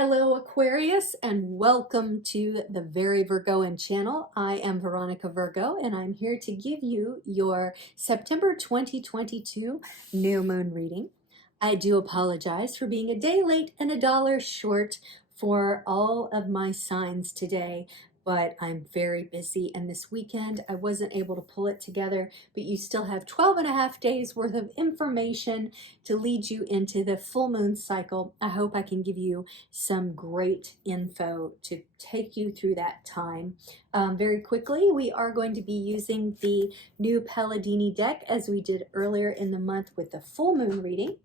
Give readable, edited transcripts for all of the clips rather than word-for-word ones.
Hello Aquarius and welcome to the Very Virgoan channel. I am Veronica Virgo and I'm here to give you your September 2022 new moon reading. I do apologize for being a day late and $1 short for all of my signs today, but I'm very busy and this weekend I wasn't able to pull it together, but you still have 12 and a half days worth of information to lead you into the full moon cycle. I hope I can give you some great info to take you through that time. Very quickly, we are going to be using the new Palladini deck as we did earlier in the month with the full moon reading,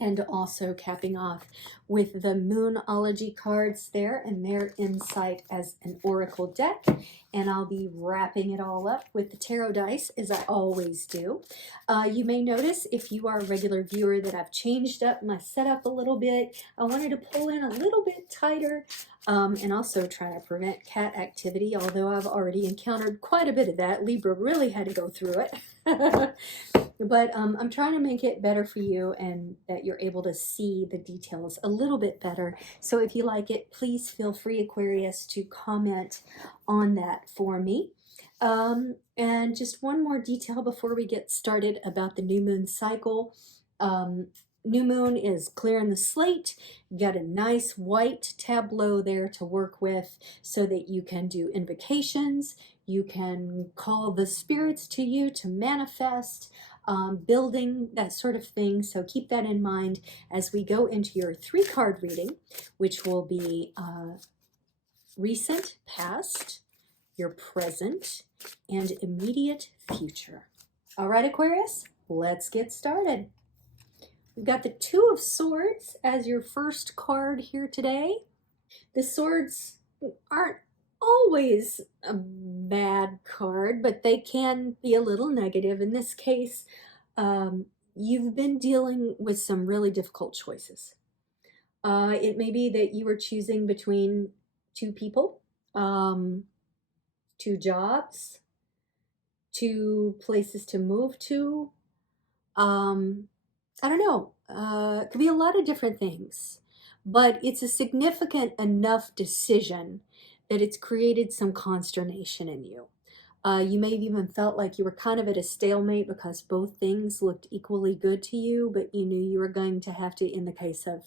and also capping off with the Moonology cards there and their insight as an oracle deck. And I'll be wrapping it all up with the tarot dice, as I always do. You may notice, if you are a regular viewer, that I've changed up my setup a little bit. I wanted to pull in a little bit tighter and also try to prevent cat activity, although I've already encountered quite a bit of that. Libra really had to go through it. But I'm trying to make it better for you and that you're able to see the details a little bit better. So if you like it, please feel free, Aquarius, to comment on that for me. And just one more detail before we get started about the new moon cycle. New moon is clearing the slate. You got a nice white tableau there to work with so that you can do invocations. You can call the spirits to you to manifest, building, that sort of thing. So keep that in mind as we go into your 3-card reading, which will be recent, past, your present, and immediate future. All right, Aquarius, let's get started. We've got the 2 of Swords as your first card here today. The Swords aren't always a bad card, but they can be a little negative. In this case, you've been dealing with some really difficult choices. It may be that you are choosing between 2 people, 2 jobs, 2 places to move to. I don't know. It could be a lot of different things, but it's a significant enough decision that it's created some consternation in you. You may have even felt like you were kind of at a stalemate because both things looked equally good to you, but you knew you were going to have to, in the case of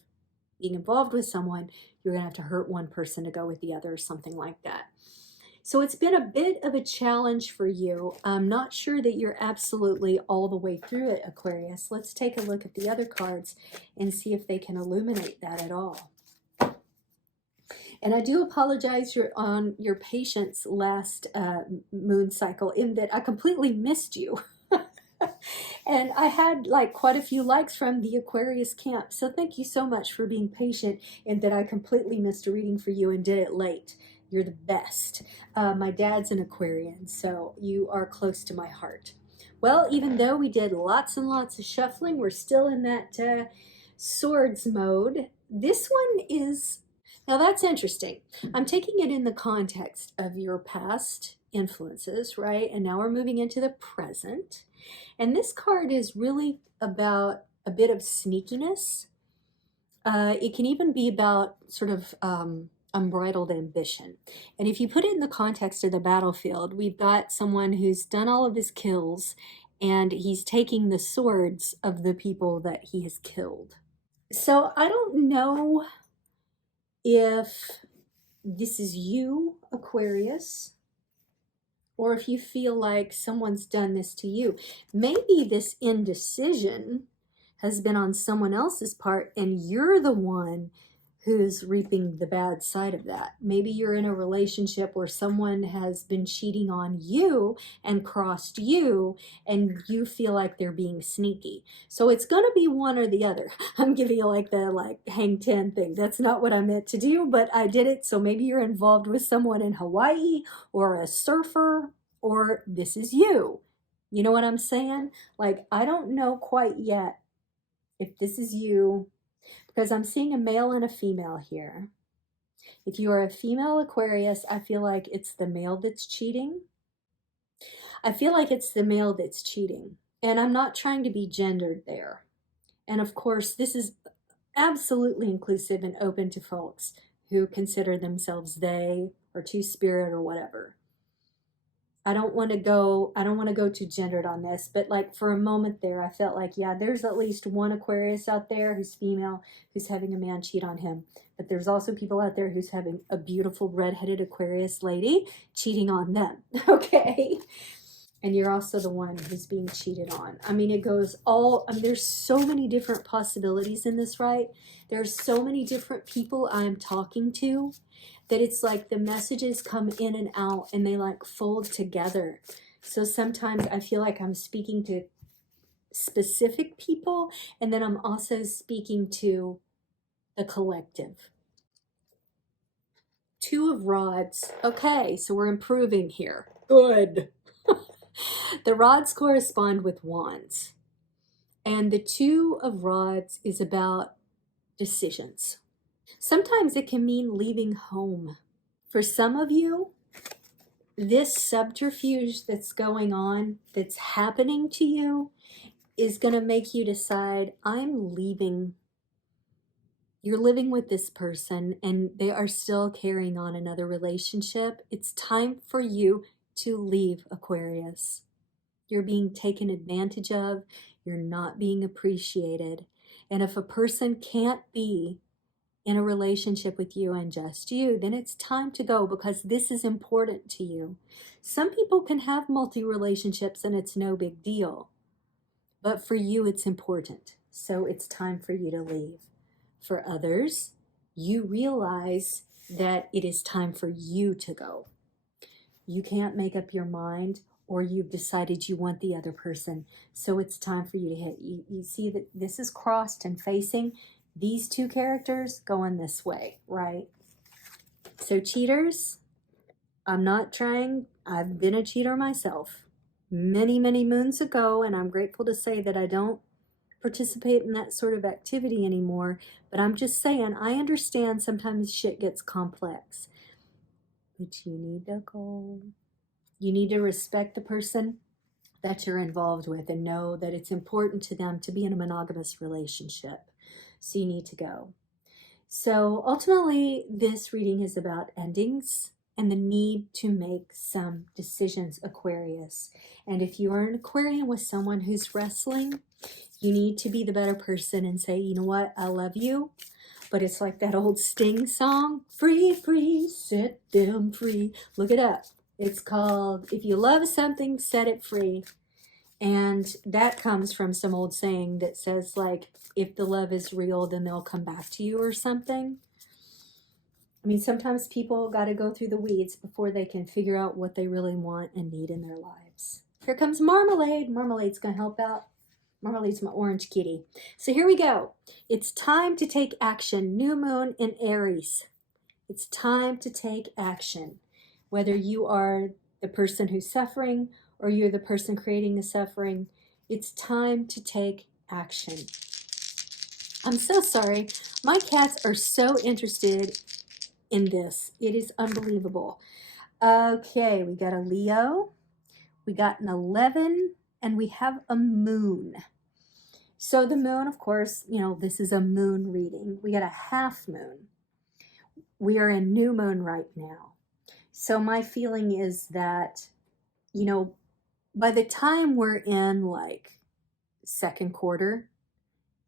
being involved with someone, you're going to have to hurt one person to go with the other or something like that. So it's been a bit of a challenge for you. I'm not sure that you're absolutely all the way through it, Aquarius. Let's take a look at the other cards and see if they can illuminate that at all. And I do apologize on your patience last moon cycle in that I completely missed you. And I had like quite a few likes from the Aquarius camp. So thank you so much for being patient in that I completely missed a reading for you and did it late. You're the best. My dad's an Aquarian, so you are close to my heart. Well, even though we did lots and lots of shuffling, we're still in that swords mode. This one is, now that's interesting. I'm taking it in the context of your past influences, right? And now we're moving into the present. And this card is really about a bit of sneakiness. It can even be about sort of unbridled ambition. And if you put it in the context of the battlefield, we've got someone who's done all of his kills and he's taking the swords of the people that he has killed. So I don't know if this is you, Aquarius, or if you feel like someone's done this to you. Maybe this indecision has been on someone else's part and you're the one who's reaping the bad side of that. Maybe you're in a relationship where someone has been cheating on you and crossed you and you feel like they're being sneaky. So it's going to be one or the other. I'm giving you like the hang 10 thing. That's not what I meant to do, but I did it. So maybe you're involved with someone in Hawaii or a surfer, or this is you. You know what I'm saying? Like, I don't know quite yet if this is you, because I'm seeing a male and a female here. If you are a female Aquarius, I feel like it's the male that's cheating. I feel like it's the male that's cheating. And I'm not trying to be gendered there. And of course, this is absolutely inclusive and open to folks who consider themselves they or two-spirit or whatever. I don't want to go too gendered on this, but like for a moment there, I felt like, yeah, there's at least one Aquarius out there who's female, who's having a man cheat on him. But there's also people out there who's having a beautiful redheaded Aquarius lady cheating on them. Okay. And you're also the one who's being cheated on. I mean, it goes all, I mean, there's so many different possibilities in this, right? There's so many different people I'm talking to that it's like the messages come in and out and they like fold together. So sometimes I feel like I'm speaking to specific people, and then I'm also speaking to the collective. Two of Rods. Okay, so we're improving here. Good. The rods correspond with wands. And the Two of Rods is about decisions. Sometimes it can mean leaving home. For some of you, this subterfuge that's going on, that's happening to you, is going to make you decide, I'm leaving. You're living with this person and they are still carrying on another relationship. It's time for you to leave, Aquarius. You're being taken advantage of. You're not being appreciated. And if a person can't be in a relationship with you and just you, then it's time to go because this is important to you. Some people can have multi-relationships and it's no big deal. But for you, it's important. So it's time for you to leave. For others, you realize that it is time for you to go. You can't make up your mind, or you've decided you want the other person. So it's time for you to hit. You see that this is crossed and facing. These two characters going this way, right? So cheaters, I'm not trying. I've been a cheater myself many, many moons ago, and I'm grateful to say that I don't participate in that sort of activity anymore. But I'm just saying, I understand sometimes shit gets complex. But you need to go. You need to respect the person that you're involved with and know that it's important to them to be in a monogamous relationship. So you need to go. So ultimately, this reading is about endings and the need to make some decisions, Aquarius. And if you are an Aquarian with someone who's wrestling, you need to be the better person and say, you know what, I love you. But it's like that old Sting song, free, free, set them free. Look it up. It's called, if you love something, set it free. And that comes from some old saying that says, like, if the love is real, then they'll come back to you or something. I mean, sometimes people got to go through the weeds before they can figure out what they really want and need in their lives. Here comes Marmalade. Marmalade's going to help out. Marmalade's my orange kitty. So here we go. It's time to take action. New moon in Aries. It's time to take action. Whether you are the person who's suffering or you're the person creating the suffering, it's time to take action. I'm so sorry. My cats are so interested in this. It is unbelievable. Okay, we got a Leo, we got an 11, and we have a moon. So the moon, of course, you know, this is a moon reading. We got a half moon. We are in new moon right now. So my feeling is that, you know, by the time we're in like second quarter,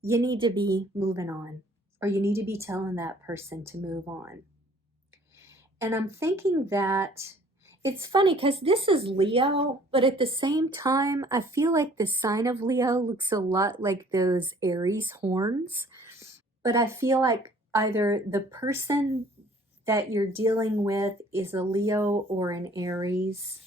you need to be moving on, or you need to be telling that person to move on. And I'm thinking that it's funny because this is Leo, but at the same time, I feel like the sign of Leo looks a lot like those Aries horns. But I feel like either the person that you're dealing with is a Leo or an Aries.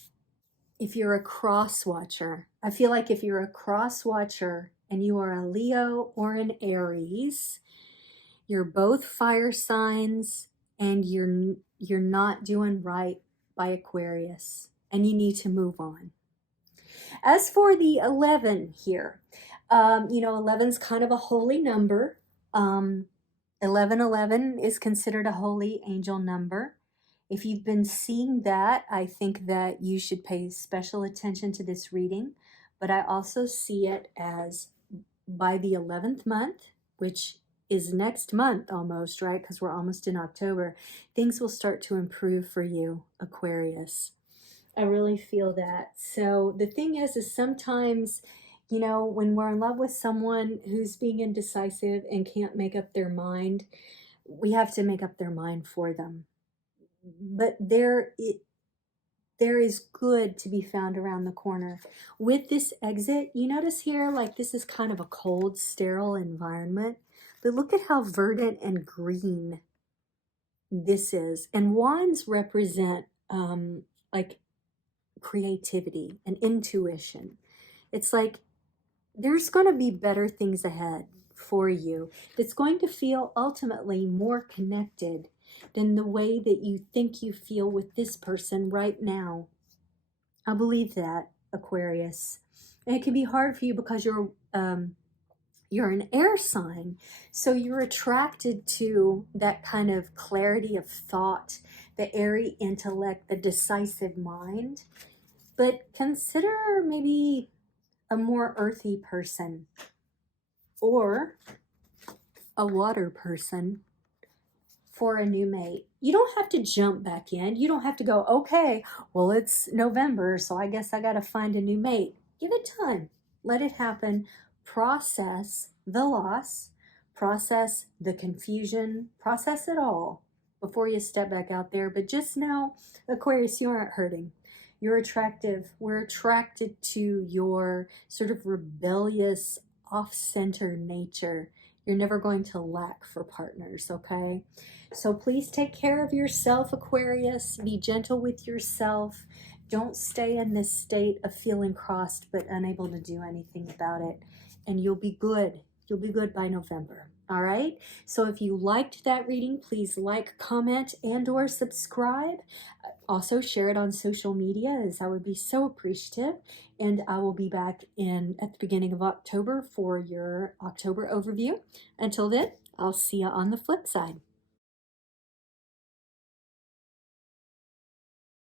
If you're a cross watcher, I feel like if you're a cross watcher and you are a Leo or an Aries, you're both fire signs and you're not doing right by Aquarius and you need to move on. As for the 11 here, you know, 11's kind of a holy number. 1111 is considered a holy angel number. If you've been seeing that, I think that you should pay special attention to this reading. But I also see it as by the 11th month, which is next month almost, right? Because we're almost in October. Things will start to improve for you, Aquarius. I really feel that. So the thing is sometimes, you know, when we're in love with someone who's being indecisive and can't make up their mind, we have to make up their mind for them. But there is good to be found around the corner. With this exit, you notice here, like this is kind of a cold, sterile environment. But look at how verdant and green this is. And wands represent like creativity and intuition. It's like there's going to be better things ahead for you. It's going to feel ultimately more connected than the way that you think you feel with this person right now. I believe that, Aquarius. And it can be hard for you because you're an air sign, so you're attracted to that kind of clarity of thought, the airy intellect, the decisive mind. But consider maybe a more earthy person or a water person for a new mate. You don't have to jump back in. You don't have to go, okay, well, it's November, so I guess I got to find a new mate. Give it time. Let it happen. Process the loss, process the confusion, process it all before you step back out there. But just know, Aquarius, you aren't hurting. You're attractive. We're attracted to your sort of rebellious, off-center nature. You're never going to lack for partners, okay? So please take care of yourself, Aquarius. Be gentle with yourself. Don't stay in this state of feeling crossed but unable to do anything about it. And you'll be good. You'll be good by November. All right? So if you liked that reading, please like, comment, and or subscribe. Also share it on social media, as I would be so appreciative. And I will be back at the beginning of October for your October overview. Until then, I'll see you on the flip side.